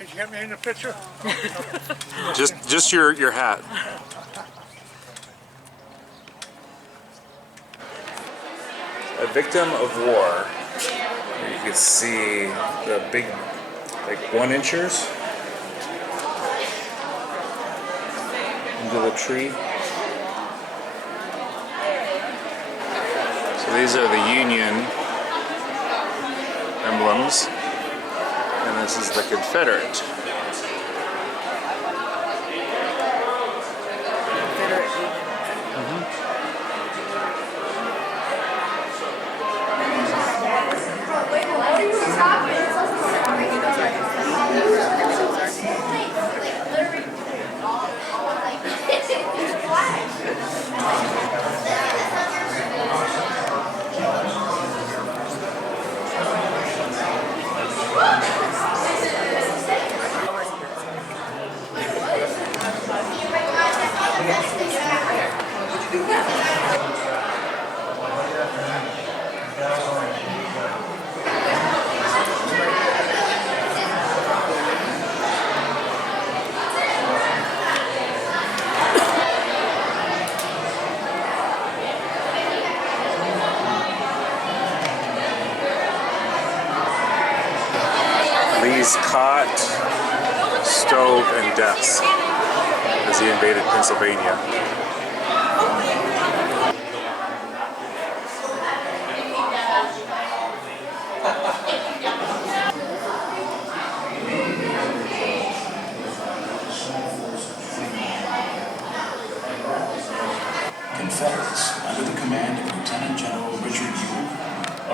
Did you get me in the picture? Just your hat. A victim of war. You can see the big, like 1-inchers into the tree. So these are the Union emblems, and this is the Confederate. Lee's cot, stove, and desk as he invaded Pennsylvania. Confederates, under the command of Lieutenant General Richard Ewell,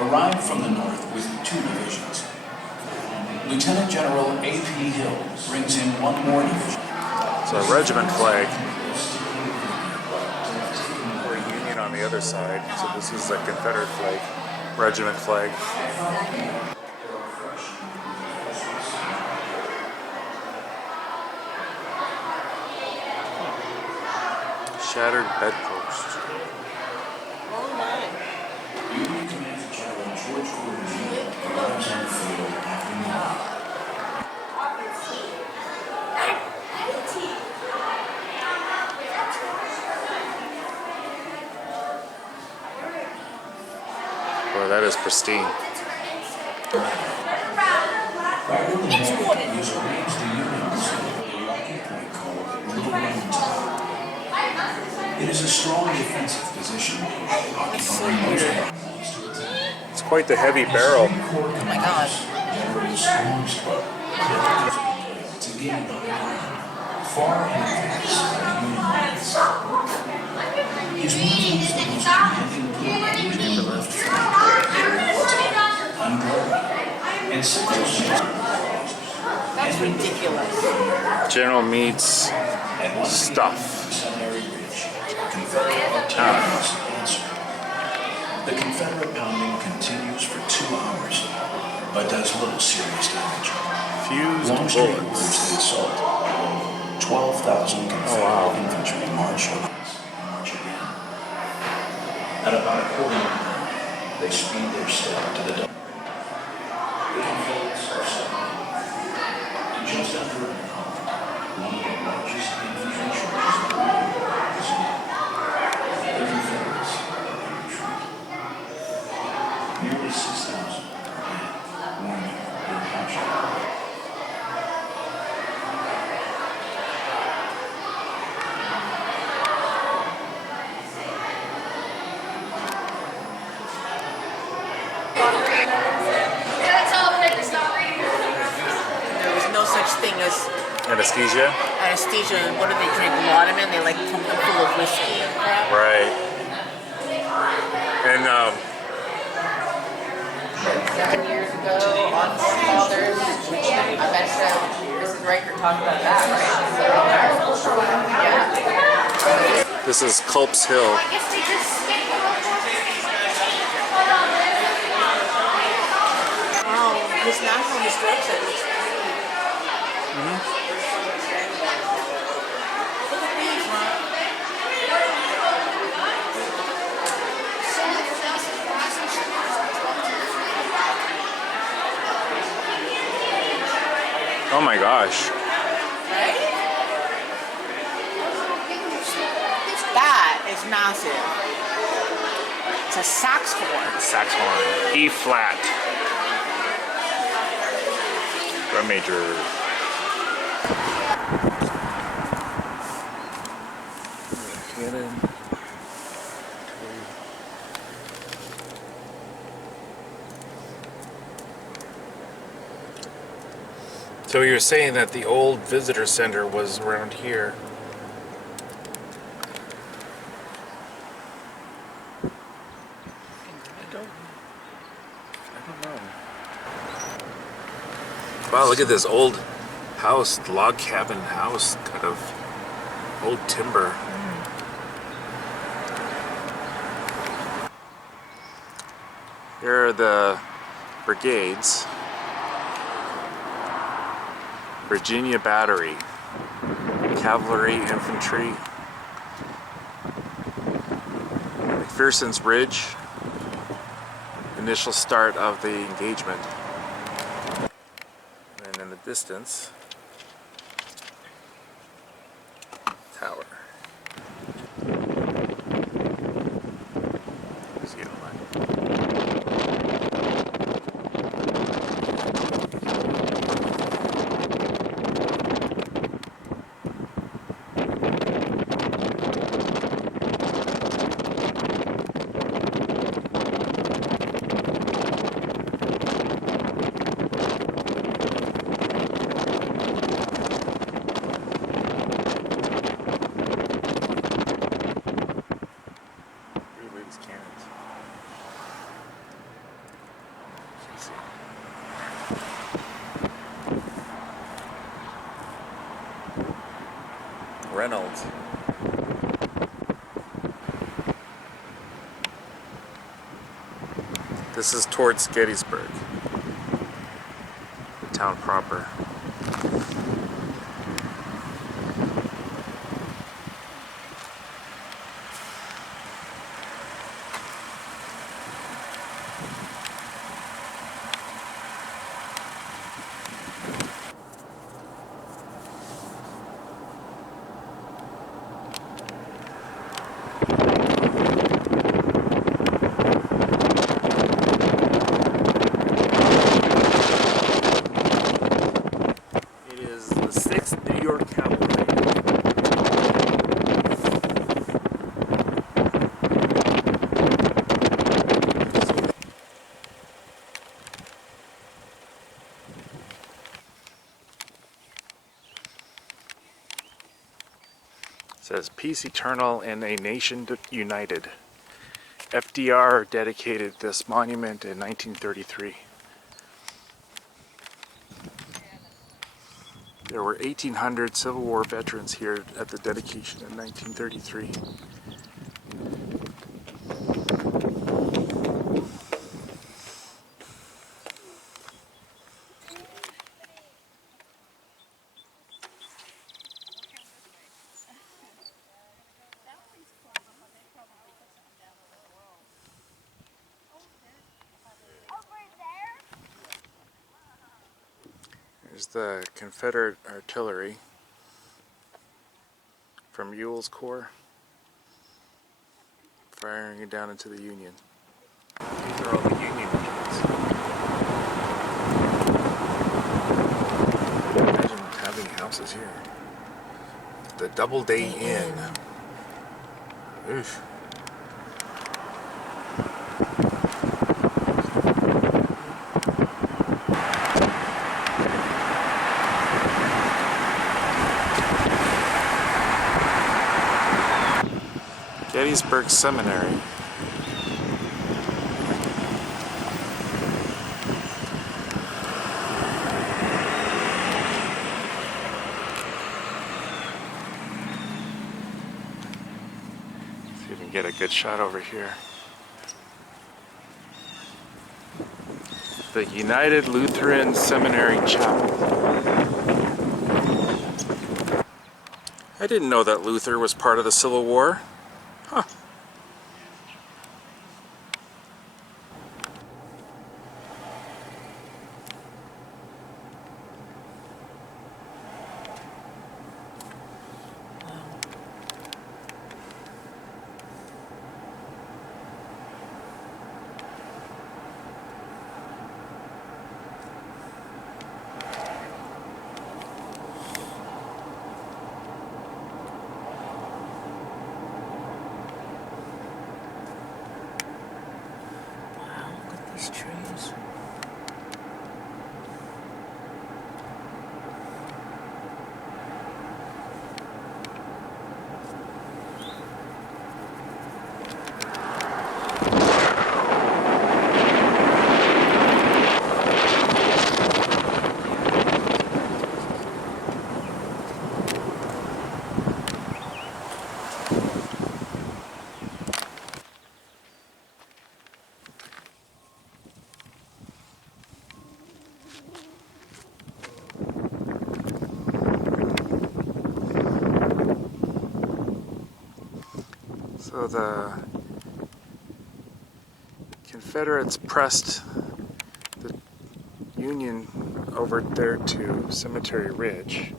arrived from the north with 2 divisions. Lieutenant General A.P. Hill brings in 1 more division. It's a regiment flag. Or Union on the other side. So this is the Confederate flag, regiment flag. Shattered bedpost. Union Commander General George Gordon arrives on the field after midnight. Boy, that is pristine. It is a strong defensive position. It's quite the heavy barrel. Oh my God. To gain the ground far in advance of the Union lines. His movement was the most commanding point in the left flank, unguarded, and That's ridiculous. General Meade's stuff. The Confederate pounding continues for 2 hours, but does little serious damage. Fused Longstreet bullets. orders the assault. 12,000 Confederate infantry march again. At about 1:15, they speed their step to the double. The Confederates are submitted to just under an hour, one of the largest infantry charges in the world. The Confederates retreat. Nearly 6,000 dead, wounded, or captured. There was no such thing as Anesthesia? anesthesia. What do they drink? Laudanum? They like pump them full of whiskey and crap. Right. And 7 years ago, on Fathers, I bet Mrs. Riker talked about that, right? Yeah. this is Culp's Hill. Oh, his National Historic Site looks pretty. Look at these, Ron. Oh my gosh. Right? That is massive. It's a sax horn. Sax horn. E flat. Drum major. So you're saying that the old visitor center was around here? I don't know. Wow, look at this old house, log cabin house, kind of old timber. Here are the brigades. Virginia Battery, Cavalry, Infantry, McPherson's Ridge, initial start of the engagement. And in the distance, tower. See it online. Reynolds. This is towards Gettysburg, the town proper. It is the 6th New York Cavalry. It says peace eternal and a nation united. FDR dedicated this monument in 1933. There were 1,800 Civil War veterans here at the dedication in 1933. There's the Confederate artillery from Ewell's Corps firing it down into the Union. These are all the Union regiments. Imagine having houses here. The Doubleday Inn. Oof. Gettysburg Seminary. See if we can get a good shot over here. The United Lutheran Seminary Chapel. I didn't know that Luther was part of the Civil War. Huh. So the Confederates pressed the Union over there to Cemetery Ridge,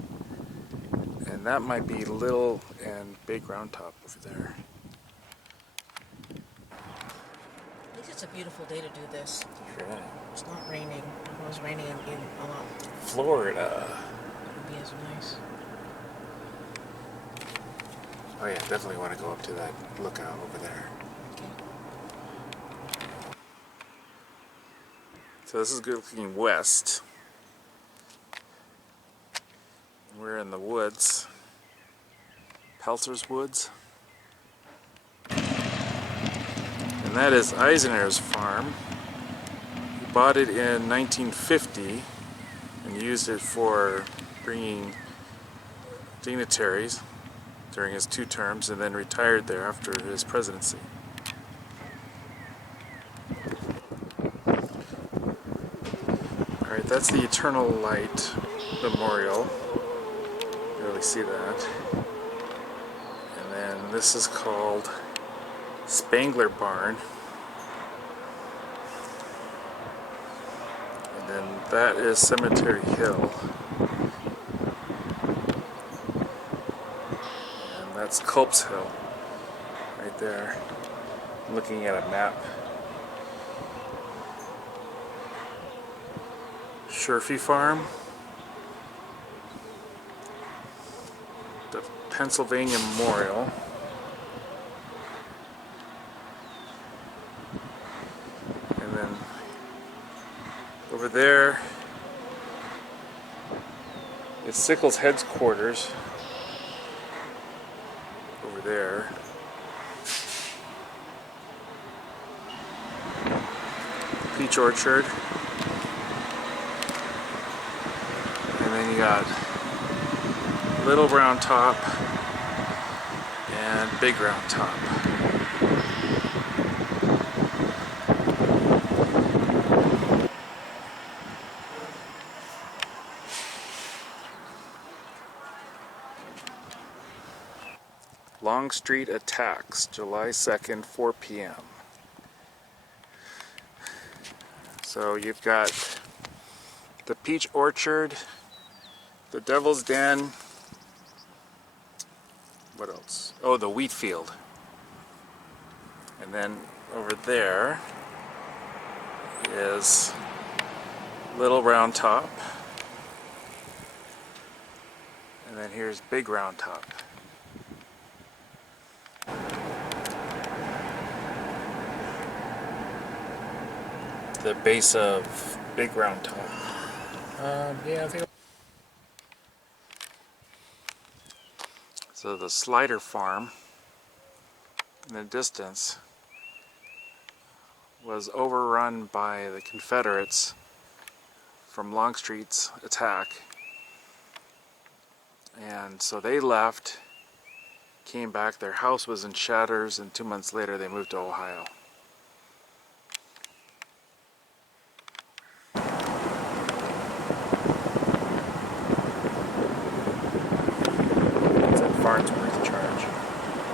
and that might be Little and Big Round Top over there. At least it's a beautiful day to do this. Yeah. It's not raining. If it was raining, it'd be a lot. Florida. It would be as nice. Oh yeah, definitely want to go up to that lookout over there. Okay. So this is good looking west. We're in the woods. Peltzer's Woods. And that is Eisener's farm. He bought it in 1950 and used it for bringing dignitaries during his 2 terms, and then retired there after his presidency. Alright, that's the Eternal Light Memorial. You really see that. And then this is called Spangler Barn. And then that is Cemetery Hill. And that's Culp's Hill, right there. I'm looking at a map. Sherfy Farm. The Pennsylvania Memorial. And then over there is Sickles' headquarters. Over there. Peach Orchard. And then you got Little Round Top and Big Round Top. Longstreet attacks, July 2nd, 4 p.m. So you've got the Peach Orchard, the Devil's Den, what else? Oh, the wheat field. And then over there is Little Round Top. And then here's Big Round Top. The base of Big Round Top. Yeah, I think. So the Slider Farm in the distance was overrun by the Confederates from Longstreet's attack, and so they left, came back, their house was in shatters, and 2 months later they moved to Ohio.